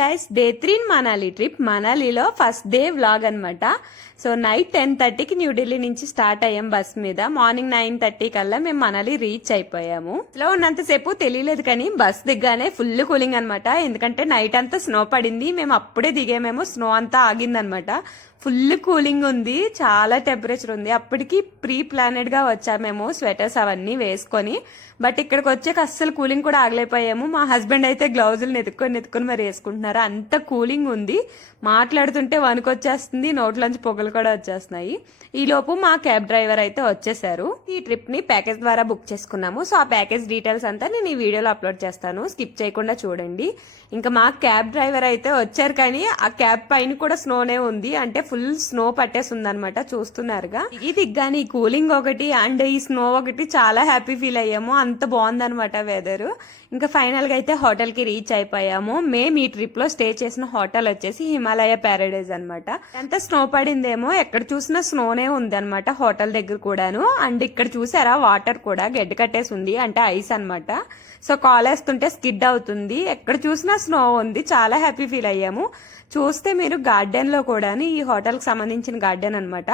Guys, day 3 Manali trip. మనాలిలో first day vlog అనమాట. So night 10:30కి న్యూఢిల్లీ నుంచి స్టార్ట్ అయ్యాం బస్ మీద. మార్నింగ్ 9:30 కల్లా మేము మనాలి రీచ్ అయిపోయాము. లో ఉన్నంతసేపు తెలియలేదు, కానీ బస్ దిగ్గానే ఫుల్ కూలింగ్ అనమాట. ఎందుకంటే నైట్ అంతా స్నో పడింది, మేము అప్పుడే దిగామేమో స్నో అంతా ఆగిందనమాట. ఫుల్ కూలింగ్ ఉంది, చాలా టెంపరేచర్ ఉంది. అప్పటికి ప్రీ ప్లానెడ్ గా వచ్చామేమో స్వెటర్స్ అవన్నీ వేసుకొని. బట్ ఇక్కడికి వచ్చాక అస్సలు కూలింగ్ కూడా ఆగలేకపోయాము. మా హస్బెండ్ అయితే గ్లౌజులు నెతుక్కొని మరి వేసుకుంటున్నారు. అంత కూలింగ్ ఉంది, మాట్లాడుతుంటే వణుకొచ్చేస్తుంది, నోట్లోంచి పొగలు కూడా వచ్చేస్తున్నాయి. ఈ లోపు మా క్యాబ్ డ్రైవర్ అయితే వచ్చేసారు. ఈ ట్రిప్ ని ప్యాకేజ్ ద్వారా బుక్ చేసుకున్నాము. సో ఆ ప్యాకేజ్ డీటెయిల్స్ అంతా నేను ఈ వీడియోలో అప్లోడ్ చేస్తాను, స్కిప్ చేయకుండా చూడండి. ఇంకా మా క్యాబ్ డ్రైవర్ అయితే వచ్చారు, కానీ ఆ క్యాబ్ పైన కూడా స్నోనే ఉంది. అంటే ఫుల్ స్నో పట్టేస్తుంది అనమాట, చూస్తున్నారుగా. ఇది దిగ్గాని ఈ కూలింగ్ ఒకటి అండ్ ఈ స్నో ఒకటి చాలా హ్యాపీ ఫీల్ అయ్యాము. అంత బాగుందనమాట వెదర్. ఇంకా ఫైనల్ గా అయితే హోటల్ కి రీచ్ అయిపోయాము. మేము ఈ ట్రిప్ లో స్టే చేసిన హోటల్ వచ్చేసి హిమాలయ ప్యారడైజ్ అనమాట. ఎంత స్నో పడిందేమో, ఎక్కడ చూసినా స్నోనే ఉంది అనమాట హోటల్ దగ్గర కూడాను. అండ్ ఇక్కడ చూసారా, వాటర్ కూడా గడ్డ కట్టేసి ఉంది, అంటే ఐస్ అనమాట. సో కాల్ వేస్తుంటే స్కిడ్ అవుతుంది, ఎక్కడ చూసినా స్నో ఉంది. చాలా హ్యాపీ ఫీల్ అయ్యాము. చూస్తే మీరు గార్డెన్ లో కూడా, ఈ హోటల్ కి సంబంధించిన గార్డెన్ అనమాట.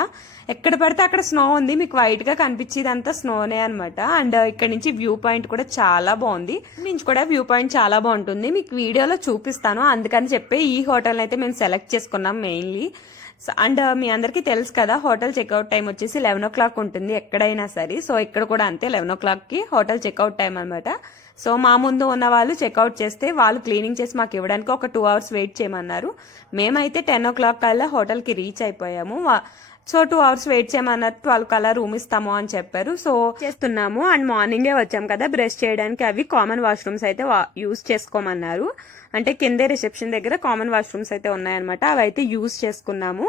ఎక్కడ పడితే అక్కడ స్నో ఉంది, మీకు వైట్ గా కనిపించేది అంతా స్నోనే అనమాట. అండ్ ఇక్కడ నుంచి వ్యూ పాయింట్ కూడా చాలా బాగుంది. నుంచి కూడా వ్యూ పాయింట్ చాలా బాగుంటుంది, మీకు వీడియోలో చూపిస్తాను. అందుకని చెప్పి ఈ హోటల్ అయితే మేము సెలెక్ట్ చేసుకున్నాం మెయిన్లీ. అండ్ మీ అందరికీ తెలుసు కదా, హోటల్ చెక్అవుట్ టైం వచ్చేసి 11 o'clock ఉంటుంది ఎక్కడైనా సరే. సో ఇక్కడ కూడా అంతే, 11 o'clock కి హోటల్ చెక్అవుట్ టైం అనమాట. సో మా ముందు ఉన్న వాళ్ళు చెక్అవుట్ చేస్తే వాళ్ళు క్లీనింగ్ చేసి మాకు ఇవ్వడానికి ఒక 2 hours వెయిట్ చేయమన్నారు. మేమైతే 10 o'clock కల్లా హోటల్ కి రీచ్ అయిపోయాము. సో 2 hours వెయిట్ చేయమన్నారు. 12 కల్లా రూమ్ ఇస్తాము అని చెప్పారు. సో చేస్తున్నాము. అండ్ మార్నింగే వచ్చాం కదా, బ్రష్ చేయడానికి అవి కామన్ వాష్రూమ్స్ అయితే యూజ్ చేసుకోమన్నారు. అంటే కిందే రిసెప్షన్ దగ్గర కామన్ వాష్రూమ్స్ అయితే ఉన్నాయన్నమాట, అవి అయితే యూజ్ చేసుకున్నాము.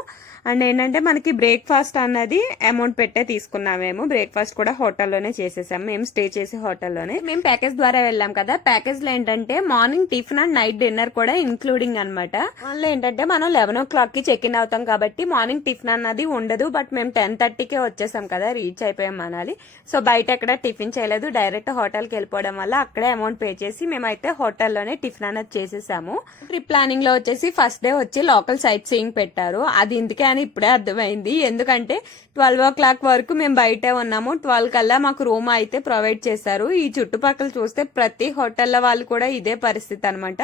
అండ్ ఏంటంటే మనకి బ్రేక్ఫాస్ట్ అన్నది అమౌంట్ పెట్టే తీసుకున్నామేమో. బ్రేక్ఫాస్ట్ కూడా హోటల్లోనే చేసేసాము, మేము స్టే చేసే హోటల్లోనే. మేము ప్యాకేజ్ ద్వారా వెళ్ళాం కదా, ప్యాకేజ్ లో ఏంటంటే morning tiffin and night dinner కూడా ఇంక్లూడింగ్ అనమాట. అందులో ఏంటంటే మనం 11 o'clock కి చెక్ ఇన్ అవుతాం కాబట్టి మార్నింగ్ టిఫిన్ అన్నది ఉండదు. బట్ మేము 10:30కే వచ్చేసాం కదా, రీచ్ అయిపోయాం మనాలి. సో బయట ఎక్కడ టిఫిన్ చేయలేదు, డైరెక్ట్ హోటల్కి వెళ్ళిపోవడం వల్ల అక్కడే అమౌంట్ పే చేసి మేమైతే హోటల్లోనే టిఫిన్ అన్నది చేసేసాము. ట్రిప్ ప్లానింగ్ లో వచ్చేసి ఫస్ట్ డే వచ్చి లోకల్ సైట్ సీయింగ్ పెట్టారు. అది ఇందుకే అని ఇప్పుడే అర్థమైంది. ఎందుకంటే 12 o'clock వరకు మేము బయటే ఉన్నాము. 12 కల్లా మాకు రూమ్ అయితే ప్రొవైడ్ చేశారు. ఈ చుట్టుపక్కల చూస్తే ప్రతి హోటల్లో వాళ్ళు కూడా ఇదే పరిస్థితి అనమాట.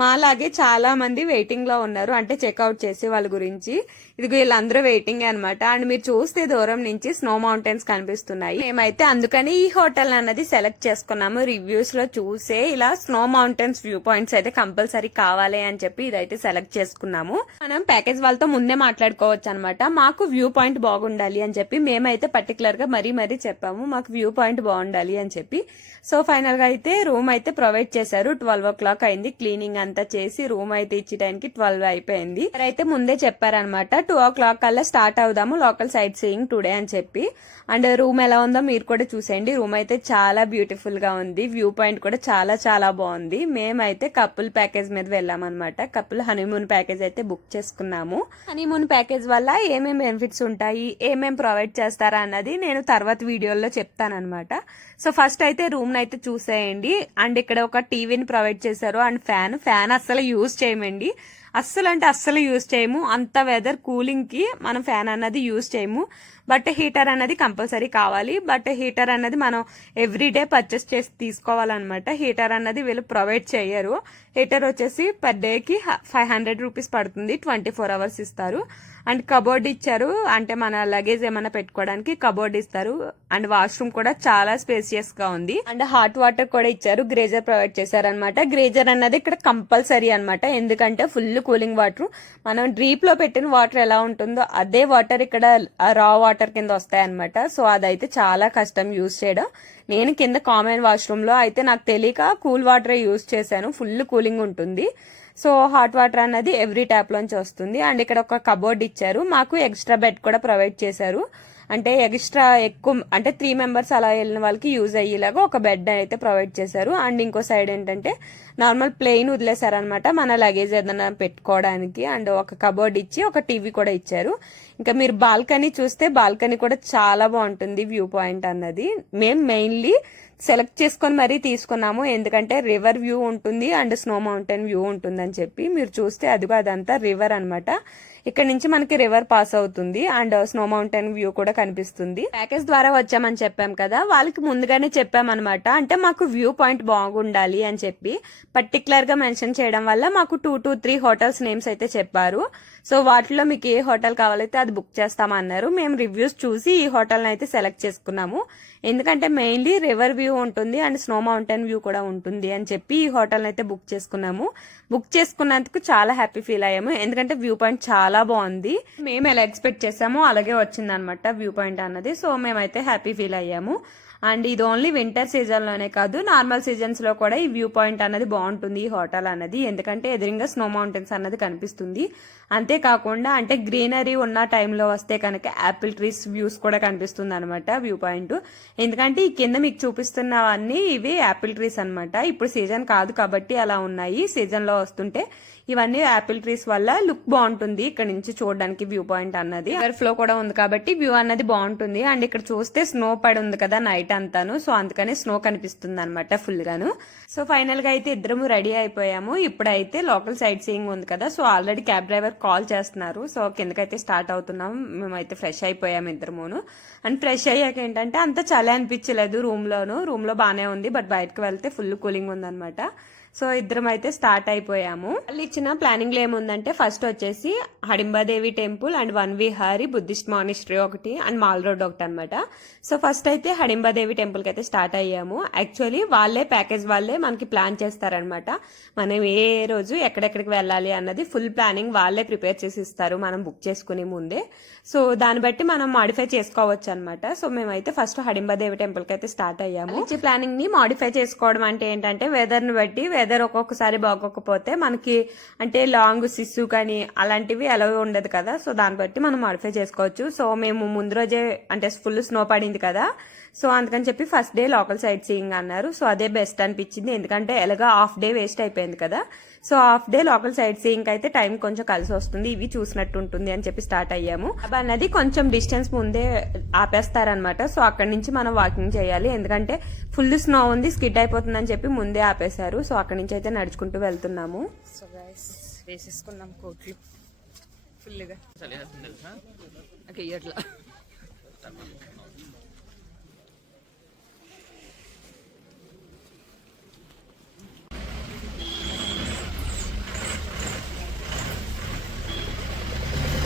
మాలాగే చాలా మంది వెయిటింగ్ లో ఉన్నారు, అంటే చెక్అవుట్ చేసే వాళ్ళ గురించి. ఇదిగో వీళ్ళందరూ వెయిటింగ్ అనమాట. అండ్ మీరు చూస్తే దూరం నుంచి స్నో మౌంటైన్స్ కనిపిస్తున్నాయి. మేమైతే అందుకని ఈ హోటల్ అన్నది సెలెక్ట్ చేసుకున్నాము. రివ్యూస్ లో చూసే ఇలా స్నో మౌంటైన్స్ వ్యూ పాయింట్స్ అయితే కంపల్సరీ కావాలి అని చెప్పి ఇదైతే సెలెక్ట్ చేసుకున్నాము. మనం ప్యాకేజ్ వాళ్ళతో ముందే మాట్లాడుకోవచ్చు అనమాట. మాకు వ్యూ పాయింట్ బాగుండాలి అని చెప్పి మేమైతే పర్టికులర్ గా మరీ చెప్పాము, మాకు వ్యూ పాయింట్ బాగుండాలి అని చెప్పి. సో ఫైనల్ గా అయితే రూమ్ అయితే ప్రొవైడ్ చేశారు. 12 o'clock అయింది, క్లీనింగ్ అంతా చేసి రూమ్ అయితే ఇచ్చే టైంకి 12 అయిపోయింది. అయితే ముందే చెప్పారనమాట, 2 o'clock కల్లా స్టార్ట్ అవుదాము లోకల్ సైట్ సీయింగ్ టుడే అని చెప్పి. అండ్ రూమ్ ఎలా ఉందో మీరు కూడా చూసేయండి. రూమ్ అయితే చాలా బ్యూటిఫుల్ గా ఉంది, వ్యూ పాయింట్ కూడా చాలా బాగుంది. మేమైతే కపుల్ ప్యాకేజ్ మీద వెళ్ళామన్నమాట. కపుల్ హనీమూన్ ప్యాకేజ్ అయితే బుక్ చేసుకున్నాము. హనీమూన్ ప్యాకేజ్ వల్ల ఏమేమి బెనిఫిట్స్ ఉంటాయి, ఏమేమి ప్రొవైడ్ చేస్తారా అన్నది నేను తర్వాత వీడియోలో చెప్తానన్నమాట. సో ఫస్ట్ అయితే రూమ్ అయితే చూసేయండి. అండ్ ఇక్కడ ఒక టీవీని ప్రొవైడ్ చేశారు అండ్ ఫ్యాన్ అస్సలు యూజ్ చేయమండి, అస్సలు యూజ్ చేయము. అంత వెదర్ కూలింగ్ కి మనం ఫ్యాన్ అన్నది యూజ్ చేయము. బట్ హీటర్ అన్నది కంపల్సరీ కావాలి. బట్ హీటర్ అన్నది మనం ఎవ్రీడే పర్చేస్ చేసి తీసుకోవాలన్నమాట. హీటర్ అన్నది వీళ్ళు ప్రొవైడ్ చేయరు. హీటర్ వచ్చేసి పర్ డేకి 500 rupees పడుతుంది, 24 hours ఇస్తారు. అండ్ కబోర్డ్ ఇచ్చారు, అంటే మన లగేజ్ ఏమైనా పెట్టుకోవడానికి కబోర్డ్ ఇస్తారు. అండ్ వాష్రూమ్ కూడా చాలా స్పేసియస్ గా ఉంది. అండ్ హాట్ వాటర్ కూడా ఇచ్చారు, గ్రేజర్ ప్రొవైడ్ చేశారనమాట. గ్రేజర్ అన్నది ఇక్కడ కంపల్సరీ అనమాట, ఎందుకంటే ఫుల్ కూలింగ్ వాటర్. మనం డ్రీప్ లో పెట్టిన వాటర్ ఎలా ఉంటుందో అదే వాటర్ ఇక్కడ రా వాటర్ కింద వస్తాయన్నమాట. సో అదైతే చాలా కష్టం యూజ్ చేయడం. నేను కింద కామన్ వాష్రూమ్ లో అయితే నాకు తెలియక కూల్ వాటర్ యూజ్ చేశాను, ఫుల్ కూలింగ్ ఉంటుంది. సో హాట్ వాటర్ అన్నది ఎవ్రీ ట్యాప్ లోంచి వస్తుంది. అండ్ ఇక్కడ ఒక కబోర్డ్ ఇచ్చారు, మాకు ఎక్స్ట్రా బెడ్ కూడా ప్రొవైడ్ చేశారు. అంటే ఎక్స్ట్రా ఎక్కువ, అంటే 3 members అలా వెళ్ళిన వాళ్ళకి యూజ్ అయ్యేలాగా ఒక బెడ్ అయితే ప్రొవైడ్ చేశారు. అండ్ ఇంకో సైడ్ ఏంటంటే నార్మల్ ప్లెయిన్ వదిలేశారనమాట మన లగేజ్ ఏదైనా పెట్టుకోవడానికి. అండ్ ఒక కబోర్డ్ ఇచ్చి ఒక టీవీ కూడా ఇచ్చారు. ఇంకా మీరు బాల్కనీ చూస్తే బాల్కనీ కూడా చాలా బాగుంటుంది వ్యూ పాయింట్ అన్నది. మేము మెయిన్లీ సెలెక్ట్ చేసుకొని మరీ తీసుకున్నాము, ఎందుకంటే రివర్ వ్యూ ఉంటుంది అండ్ స్నో మౌంటైన్ వ్యూ ఉంటుందని చెప్పి. మీరు చూస్తే అదిగో అదంతా రివర్ అనమాట. ఇక్కడ నుంచి మనకి రివర్ పాస్ అవుతుంది అండ్ స్నో మౌంటైన్ వ్యూ కూడా కనిపిస్తుంది. ప్యాకేజ్ ద్వారా వచ్చామని చెప్పాం కదా, వాళ్ళకి ముందుగానే చెప్పామన్నమాట. అంటే మాకు వ్యూ పాయింట్ బాగుండాలి అని చెప్పి పర్టికులర్ గా మెన్షన్ చేయడం వల్ల మాకు 2 to 3 హోటల్స్ నేమ్స్ అయితే చెప్పారు. సో వాటిలో మీకు ఏ హోటల్ కావాలైతే అది బుక్ చేస్తామన్నారు. మేము రివ్యూస్ చూసి ఈ హోటల్ని అయితే సెలెక్ట్ చేసుకున్నాము, ఎందుకంటే మెయిన్లీ రివర్ వ్యూ ఉంటుంది అండ్ స్నో మౌంటైన్ వ్యూ కూడా ఉంటుంది అని చెప్పి ఈ హోటల్ని అయితే బుక్ చేసుకున్నాము. బుక్ చేసుకున్నందుకు చాలా హ్యాపీ ఫీల్ అయ్యాము, ఎందుకంటే వ్యూ పాయింట్ చాలా బాగుంది. మేము ఎలా ఎక్స్పెక్ట్ చేసామో అలాగే వచ్చింది అనమాట వ్యూ పాయింట్ అన్నది. సో మేమైతే హ్యాపీ ఫీల్ అయ్యాము. అండ్ ఇది ఓన్లీ వింటర్ సీజన్ లోనే కాదు, నార్మల్ సీజన్స్ లో కూడా ఈ వ్యూ పాయింట్ అన్నది బాగుంటుంది ఈ హోటల్ అన్నది, ఎందుకంటే ఎదురుగా స్నో మౌంటైన్స్ అన్నది కనిపిస్తుంది. అంతేకాకుండా అంటే గ్రీనరీ ఉన్న టైంలో వస్తే కనుక యాపిల్ ట్రీస్ వ్యూస్ కూడా కనిపిస్తుంది అనమాట వ్యూ పాయింట్. ఎందుకంటే ఈ కింద మీకు చూపిస్తున్నవన్నీ ఇవి యాపిల్ ట్రీస్ అనమాట. ఇప్పుడు సీజన్ కాదు కాబట్టి అలా ఉన్నాయి, సీజన్ లో వస్తుంటే ఇవన్నీ యాపిల్ ట్రీస్ వల్ల లుక్ బాగుంటుంది ఇక్కడ నుంచి చూడడానికి వ్యూ పాయింట్ అన్నది. రివర్ ఫ్లో కూడా ఉంది కాబట్టి వ్యూ అన్నది బాగుంటుంది. అండ్ ఇక్కడ చూస్తే స్నో పడి ఉంది కదా నైట్ అంతాను, సో అందుకని స్నో కనిపిస్తుంది అనమాట ఫుల్ గాను. సో ఫైనల్ గా అయితే ఇద్దరము రెడీ అయిపోయాము. ఇప్పుడైతే లోకల్ సైట్ సీయింగ్ ఉంది కదా, so already cab driver call చేస్తున్నారు. సో కిందకైతే స్టార్ట్ అవుతున్నాం. మేమైతే ఫ్రెష్ అయిపోయాము ఇద్దరమును. అండ్ ఫ్రెష్ అయ్యాక ఏంటంటే అంత చలి అనిపించలేదు రూమ్ లో బానే ఉంది, బట్ బయటకు వెళ్తే ఫుల్ కూలింగ్ ఉందన్నమాట. సో ఇద్దరం అయితే స్టార్ట్ అయిపోయాము. వాళ్ళు ఇచ్చిన ప్లానింగ్ లో ఏముందంటే ఫస్ట్ వచ్చేసి Hadimba Devi temple and Van Vihar Buddhist monastery ఒకటి అండ్ మాల్ రోడ్ ఒకటి అనమాట. సో ఫస్ట్ అయితే హడింబాదేవి టెంపుల్ కి అయితే స్టార్ట్ అయ్యాము. యాక్చువల్లీ వాళ్ళే ప్యాకేజ్ వాళ్ళే మనకి ప్లాన్ చేస్తారనమాట. మనం ఏ రోజు ఎక్కడెక్కడికి వెళ్ళాలి అన్నది ఫుల్ ప్లానింగ్ వాళ్ళే ప్రిపేర్ చేసి ఇస్తారు మనం బుక్ చేసుకునే ముందే. సో దాన్ని బట్టి మనం మాడిఫై చేసుకోవచ్చు అనమాట. సో మేమైతే ఫస్ట్ హడింబాదేవి టెంపుల్ కి అయితే స్టార్ట్ అయ్యాము. ఇచ్చే ప్లానింగ్ ని మాడిఫై చేసుకోవడం అంటే ఏంటంటే వెదర్ ని బట్టి, వెదర్ ఒక్కొక్కసారి బాగోకపోతే మనకి అంటే లాంగ్ సిస్సు కానీ అలాంటివి ఎలా ఉండదు కదా, సో దాన్ని బట్టి మనం మాడిఫై చేసుకోవచ్చు. సో మేము ముందు రోజే అంటే ఫుల్ స్నో పడింది కదా, సో అందుకని చెప్పి first day local sight seeing అన్నారు. సో అదే బెస్ట్ అనిపించింది, ఎందుకంటే ఎలాగా హాఫ్ డే వేస్ట్ అయిపోయింది కదా. So half day local sight seeing అయితే టైం కొంచెం కలిసి వస్తుంది, ఇవి చూసినట్టు ఉంటుంది అని చెప్పి స్టార్ట్ అయ్యాము. అన్నది కొంచెం డిస్టెన్స్ ముందే ఆపేస్తారనమాట. సో అక్కడి నుంచి మనం వాకింగ్ చేయాలి, ఎందుకంటే ఫుల్ స్నో ఉంది, స్కిడ్ అయిపోతుందని చెప్పి ముందే ఆపేశారు. సో అక్కడి నుంచి అయితే నడుచుకుంటూ వెళ్తున్నాము. సో గైస్ వేసేసుకున్నాం కోట్లు ఫుల్గా.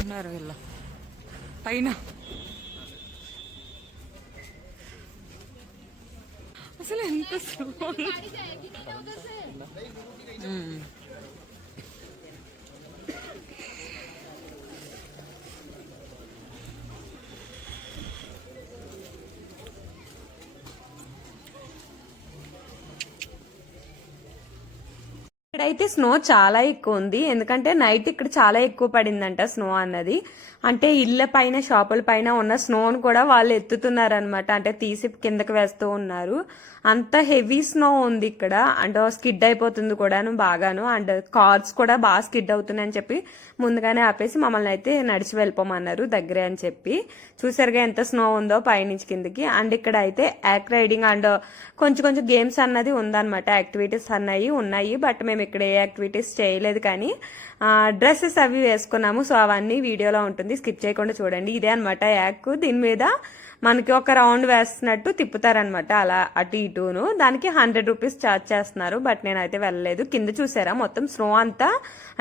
ఇట్లా వీళ్ళ పైన అసలు ఎంత స్లో. ఇక్కడైతే స్నో చాలా ఎక్కువ ఉంది, ఎందుకంటే నైట్ ఇక్కడ చాలా ఎక్కువ పడిందంట స్నో అన్నది. అంటే ఇళ్ల పైన షాపుల పైన ఉన్న స్నోను కూడా వాళ్ళు ఎత్తుతున్నారనమాట, అంటే తీసి కిందకి వేస్తూ ఉన్నారు. అంత హెవీ స్నో ఉంది ఇక్కడ, అంటే స్కిడ్ అయిపోతుంది కూడాను బాగాను. అండ్ కార్స్ కూడా బాగా స్కిడ్ అవుతున్నాయని చెప్పి ముందుగానే ఆపేసి మమ్మల్ని అయితే నడిచి వెళ్ళిపోమన్నారు దగ్గరే అని చెప్పి. చూసారుగా ఎంత స్నో ఉందో పైనుంచి కిందకి. అండ్ ఇక్కడ అయితే యాక్ రైడింగ్ అండ్ కొంచెం గేమ్స్ అన్నది ఉందన్నమాట, యాక్టివిటీస్ అన్నవి ఉన్నాయి. బట్ మేము ఇక్కడ ఏ యాక్టివిటీస్ చేయలేదు, కానీ డ్రెస్సెస్ అవి వేసుకున్నాము. సో అవన్నీ వీడియోలో ఉంటుంది, స్కిప్ చేయకుండా చూడండి. ఇదే అనమాట యాక్. దీని మీద మనకి ఒక రౌండ్ వేస్తున్నట్టు తిప్పుతారనమాట, అలా అటు ఇటును. దానికి 100 రూపీస్ ఛార్జ్ చేస్తున్నారు, బట్ నేనైతే వెళ్ళలేదు. కింద చూసారా మొత్తం స్నో అంతా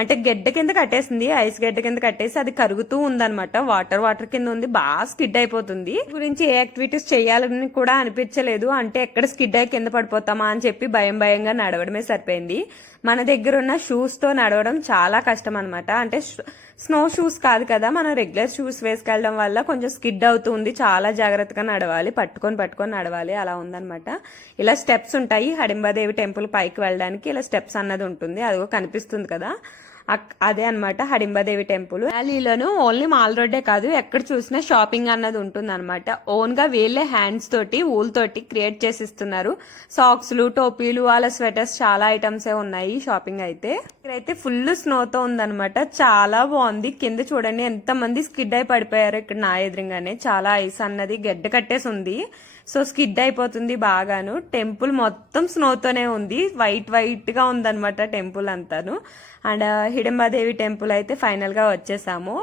అంటే గడ్డ కింద కట్టేసింది, ఐస్ గడ్డ కింద కట్టేసి అది కరుగుతూ ఉందన్నమాట. వాటర్ కింద ఉంది, బాగా స్కిడ్ అయిపోతుంది. గురించి ఏ యాక్టివిటీస్ చేయాలని కూడా అనిపించలేదు, అంటే ఎక్కడ స్కిడ్ అయ్యి కింద పడిపోతామా అని చెప్పి భయంగా నడవడమే సరిపోయింది. మన దగ్గర ఉన్న షూస్ తో నడవడం చాలా కష్టం అనమాట. అంటే స్నో షూస్ కాదు కదా, మనం రెగ్యులర్ షూస్ వేసుకెళ్ళడం వల్ల కొంచెం స్కిడ్ అవుతుంది. చాలా జాగ్రత్తగా నడవాలి, పట్టుకొని నడవాలి, అలా ఉందన్నమాట. ఇలా స్టెప్స్ ఉంటాయి హడింబాదేవి టెంపుల్ పైకి వెళ్ళడానికి, ఇలా స్టెప్స్ అన్నది ఉంటుంది, అదిగో కనిపిస్తుంది కదా. అదే అన్నమాట హడింబాదేవి టెంపుల్. మనాలిలోను ఓన్లీ మాల్ రోడ్డే కాదు, ఎక్కడ చూసినా షాపింగ్ అన్నది ఉంటుంది అనమాట. ఓన్ గా వీళ్ళే హ్యాండ్స్ తోటి ఊల్ తోటి క్రియేట్ చేసి ఇస్తున్నారు. సాక్స్లు, టోపీలు, వాళ్ళ స్వెటర్స్ చాలా ఐటమ్స్ ఉన్నాయి షాపింగ్ అయితే. ఇక్కడైతే ఫుల్ స్నోతో ఉందన్నమాట, చాలా బాగుంది. కింద చూడండి ఎంత మంది స్కిడ్ అయి పడిపోయారు. ఇక్కడ నా ఎదురుగానే చాలా ఐస్ అన్నది గడ్డ కట్టేసి ఉంది. సో స్కిడ్ అయిపోతుంది బాగాను. టెంపుల్ మొత్తం స్నోతోనే ఉంది, వైట్ వైట్ గా ఉందన్నమాట టెంపుల్ అంతాను. అండ్ హిడింబాదేవి టెంపుల్ అయితే ఫైనల్ గా వచ్చేసాము.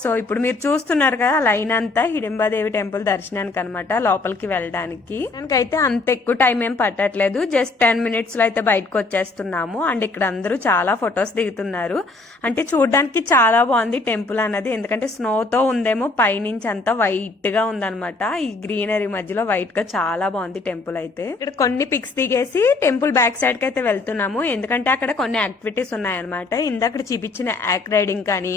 సో ఇప్పుడు మీరు చూస్తున్నారు కదా లైన్ అంతా హిడింబాదేవి టెంపుల్ దర్శనానికి అనమాట, లోపలికి వెళ్ళడానికి. దానికైతే అంత ఎక్కువ టైం ఏం పట్టట్లేదు, జస్ట్ 10 minutes లో అయితే బయటకు వచ్చేస్తున్నాము. అండ్ ఇక్కడ అందరూ చాలా ఫొటోస్ దిగుతున్నారు. అంటే చూడడానికి చాలా బాగుంది టెంపుల్ అన్నది, ఎందుకంటే స్నోతో ఉందేమో, పైనుంచి అంతా వైట్ గా ఉందన్నమాట. ఈ గ్రీనరీ మధ్యలో వైట్ గా చాలా బాగుంది టెంపుల్ అయితే. ఇక్కడ కొన్ని పిక్స్ దిగేసి టెంపుల్ బ్యాక్ సైడ్ కి అయితే వెళ్తున్నాము, ఎందుకంటే అక్కడ కొన్ని యాక్టివిటీస్ ఉన్నాయన్నమాట. ఇందాక చూపించిన యాక్ రైడింగ్ కానీ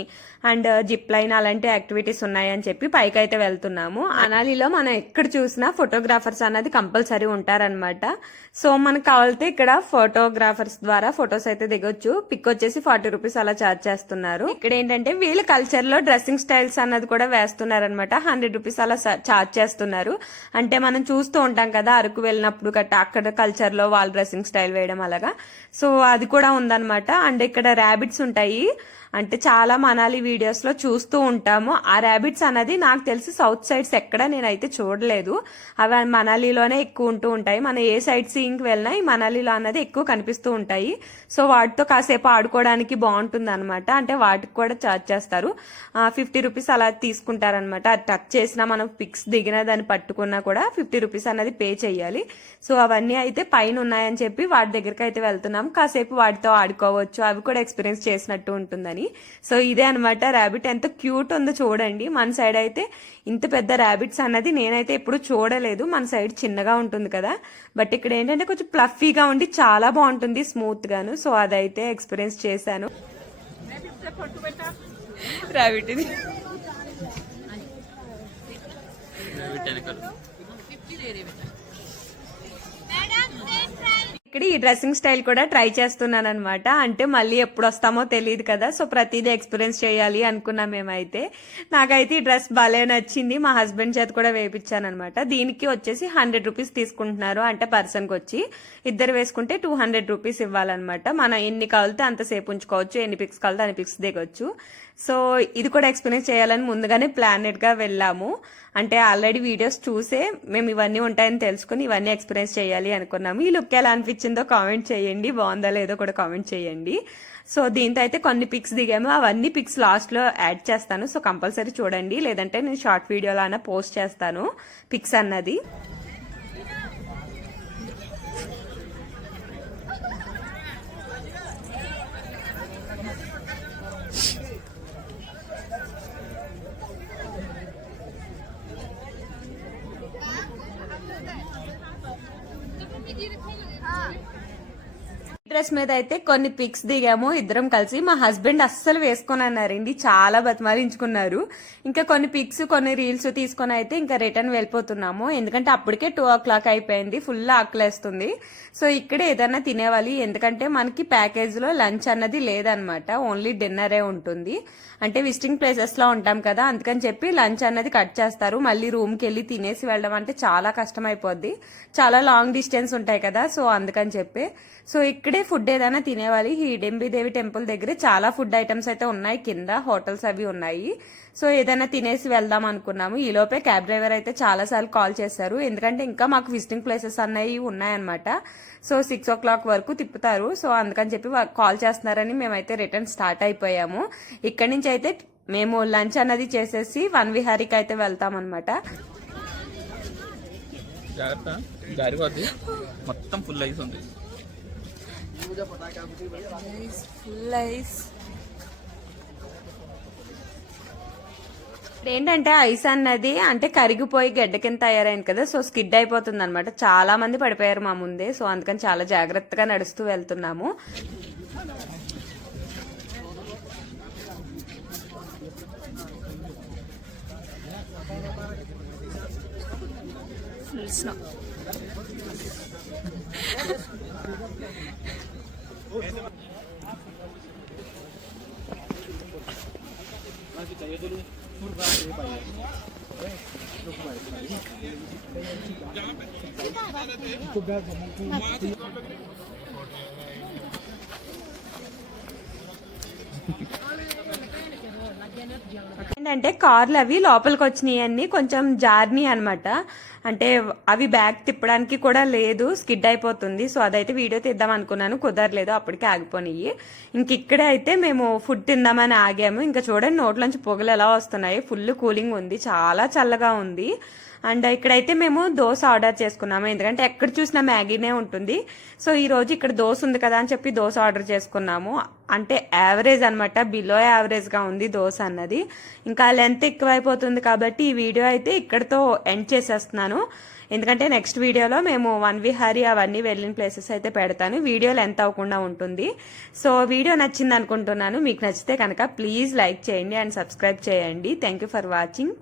అండ్ జిప్ లైన్ అలాంటి యాక్టివిటీస్ ఉన్నాయని చెప్పి పైకి అయితే వెళ్తున్నాము. మనాలిలో మనం ఎక్కడ చూసినా ఫోటోగ్రాఫర్స్ అన్నది కంపల్సరీ ఉంటారనమాట. సో మనకు కావాలితే ఇక్కడ ఫోటోగ్రాఫర్స్ ద్వారా ఫొటోస్ అయితే దిగొచ్చు. పిక్ వచ్చేసి 40 రూపీస్ అలా చార్జ్ చేస్తున్నారు. ఇక్కడ ఏంటంటే వీళ్ళ కల్చర్ లో డ్రెస్సింగ్ స్టైల్స్ అన్నది కూడా వేస్తున్నారు అనమాట. 100 రూపీస్ అలా చార్జ్ చేస్తున్నారు. అంటే మనం చూస్తూ ఉంటాం కదా అరకు వెళ్ళినప్పుడు గట్ట అక్కడ కల్చర్ లో వాళ్ళ డ్రెస్సింగ్ స్టైల్ వేయడం అలాగా. సో అది కూడా ఉందన్నమాట. అండ్ ఇక్కడ ర్యాబిట్స్ ఉంటాయి, అంటే చాలా మనాలి వీడియోస్ లో చూస్తూ ఉంటాము. ఆ ర్యాబిట్స్ అన్నది నాకు తెలిసి సౌత్ సైడ్స్ ఎక్కడ నేనైతే చూడలేదు, అవి మనాలిలోనే ఎక్కువ ఉంటూ ఉంటాయి. మనం ఏ సైడ్ సీయింగ్ వెళ్ళినా ఈ మనాలిలో అన్నది ఎక్కువ కనిపిస్తూ ఉంటాయి. సో వాటితో కాసేపు ఆడుకోవడానికి బాగుంటుంది అనమాట. అంటే వాటికి కూడా చార్జ్ చేస్తారు, 50 రూపీస్ అలా తీసుకుంటారనమాట. అది టచ్ చేసినా మనం పిక్స్ దిగిన దాన్ని పట్టుకున్నా కూడా 50 రూపీస్ అన్నది పే చేయాలి. సో అవన్నీ అయితే పైన ఉన్నాయని చెప్పి వాటి దగ్గరికి అయితే వెళ్తున్నాం. కాసేపు వాటితో ఆడుకోవచ్చు, అవి కూడా ఎక్స్పీరియన్స్ చేసినట్టు ఉంటుందని. సో ఇదే అనమాట ర్యాబిట్, ఎంత క్యూట్ ఉందో చూడండి. మన సైడ్ అయితే ఇంత పెద్ద ర్యాబిట్స్ అన్నది నేనైతే ఎప్పుడు చూడలేదు. మన సైడ్ చిన్నగా ఉంటుంది కదా, బట్ ఇక్కడ ఏంటంటే కొంచెం ప్లఫీగా ఉండి చాలా బాగుంటుంది, స్మూత్ గాను. సో అదైతే ఎక్స్పీరియన్స్ చేశాను. ర్యాబిట్ ఇది ఇక్కడ ఈ డ్రెస్సింగ్ స్టైల్ కూడా ట్రై చేస్తున్నాను అనమాట. అంటే మళ్ళీ ఎప్పుడు వస్తామో తెలియదు కదా, సో ప్రతిదీ ఎక్స్పీరియన్స్ చేయాలి అనుకున్నాం మేమైతే. నాకైతే ఈ డ్రెస్ భలే నచ్చింది, మా హస్బెండ్ చేత కూడా వేయించాను అనమాట. దీనికి వచ్చేసి 100 రూపీస్ తీసుకుంటున్నారు, అంటే పర్సన్ కి వచ్చి. ఇద్దరు వేసుకుంటే 200 రూపీస్ ఇవ్వాలన్నమాట. మనం ఎన్ని కావాలితే అంతసేపు ఉంచుకోవచ్చు, ఎన్ని పిక్స్ కావాలితే అన్ని పిక్స్ దిగొచ్చు. సో ఇది కూడా ఎక్స్పీరియన్స్ చేయాలని ముందుగానే ప్లానెడ్ గా వెళ్ళాము. అంటే ఆల్రెడీ వీడియోస్ చూసే మేము ఇవన్నీ ఉంటాయని తెలుసుకుని ఇవన్నీ ఎక్స్పీరియన్స్ చేయాలి అనుకున్నాము. ఈ లుక్ ఎలా అనిపించిందో కామెంట్ చేయండి, బాగుందా లేదో కూడా కామెంట్ చేయండి. సో దీంతో అయితే కొన్ని పిక్స్ దిగాము, అవన్నీ పిక్స్ లాస్ట్ లో యాడ్ చేస్తాను. సో కంపల్సరీ చూడండి, లేదంటే నేను షార్ట్ వీడియోలో అయినా పోస్ట్ చేస్తాను పిక్స్ అన్నది. డ్రెస్ మీద అయితే కొన్ని పిక్స్ దిగాము ఇద్దరం కలిసి. మా హస్బెండ్ అస్సలు వేసుకొని అన్నారండి, చాలా బతిమాలించుకున్నారు. ఇంకా కొన్ని పిక్స్ కొన్ని రీల్స్ తీసుకొని అయితే ఇంకా రిటర్న్ వెళ్ళిపోతున్నాము, ఎందుకంటే అప్పటికే 2 o'clock అయిపోయింది, ఫుల్ ఆకలేస్తుంది. సో ఇక్కడ ఏదైనా తినేవాలి, ఎందుకంటే మనకి ప్యాకేజ్ లో లంచ్ అన్నది లేదనమాట, ఓన్లీ డిన్నరే ఉంటుంది. అంటే విజిటింగ్ ప్లేసెస్ లో ఉంటాం కదా, అందుకని చెప్పి లంచ్ అన్నది కట్ చేస్తారు. మళ్ళీ రూమ్ కి వెళ్ళి తినేసి వెళ్ళడం అంటే చాలా కష్టం అయిపోద్ది, చాలా లాంగ్ డిస్టెన్స్ ఉంటాయి కదా. సో అందుకని చెప్పి సో ఇక్కడే ఫుడ్ ఏదైనా తినేవాలి. హిడింబాదేవి టెంపుల్ దగ్గర చాలా ఫుడ్ ఐటమ్స్ అయితే ఉన్నాయి, కింద హోటల్స్ అవి ఉన్నాయి. సో ఏదైనా తినేసి వెళ్దాం అనుకున్నాము. ఈ లోపే క్యాబ్ డ్రైవర్ అయితే చాలా సార్లు కాల్ చేశారు, ఎందుకంటే ఇంకా మాకు విజిటింగ్ ప్లేసెస్ అన్నవి ఉన్నాయన్నమాట. సో 6 o'clock వరకు తిప్పుతారు. సో అందుకని చెప్పి కాల్ చేస్తున్నారని మేమైతే రిటర్న్ స్టార్ట్ అయిపోయాము. ఇక్కడి నుంచి అయితే మేము లంచ్ అన్నది చేసేసి వన్ విహారీకి అయితే వెళ్తాం అనమాట. మొత్తం ఫుల్ ఐస్ ఉంది, ఫుల్ ఐస్. ఏంటంటే ఐస్ అన్నది అంటే కరిగిపోయి గడ్డ కింద తయారైంది కదా, సో స్కిడ్ అయిపోతుంది అనమాట. చాలా మంది పడిపోయారు మా ముందే, సో అందుకని చాలా జాగ్రత్తగా నడుస్తూ వెళ్తున్నాము. Full snow. ఏంటంటే కార్లు అవి లోపలికి వచ్చినాయి అన్ని కొంచెం జార్నీ అనమాట. అంటే అవి బ్యాగ్ తిప్పడానికి కూడా లేదు, స్కిడ్ అయిపోతుంది. సో అదైతే వీడియో తీద్దాం అనుకున్నాను, కుదరలేదు, అప్పటికే ఆగిపోయినాయి. ఇంక ఇక్కడే అయితే మేము ఫుడ్ తిందామని ఆగాము. ఇంకా చూడండి నోట్లోంచి పొగలు ఎలా వస్తున్నాయి. ఫుల్ కూలింగ్ ఉంది, చాలా చల్లగా ఉంది. అండ్ ఇక్కడైతే మేము దోశ ఆర్డర్ చేసుకున్నాము, ఎందుకంటే ఎక్కడ చూసినా మ్యాగీనే ఉంటుంది. సో ఈ రోజు ఇక్కడ దోశ ఉంది కదా అని చెప్పి దోశ ఆర్డర్ చేసుకున్నాము. అంటే యావరేజ్ అనమాట, బిలో యావరేజ్ గా ఉంది దోశ అన్నది. ఇంకా లెంత్ ఎక్కువైపోతుంది కాబట్టి ఈ వీడియో అయితే ఇక్కడతో ఎండ్ చేసేస్తున్నాను. ఎందుకంటే నెక్స్ట్ వీడియోలో మేము వన్ విహారీ అవన్నీ వెళ్ళిన ప్లేసెస్ అయితే పెడతాను, వీడియో లెంత్ అవ్వకుండా ఉంటుంది. సో వీడియో నచ్చింది అనుకుంటున్నాను. మీకు నచ్చితే కనుక ప్లీజ్ లైక్ చేయండి అండ్ సబ్స్క్రైబ్ చేయండి. Thank you for watching.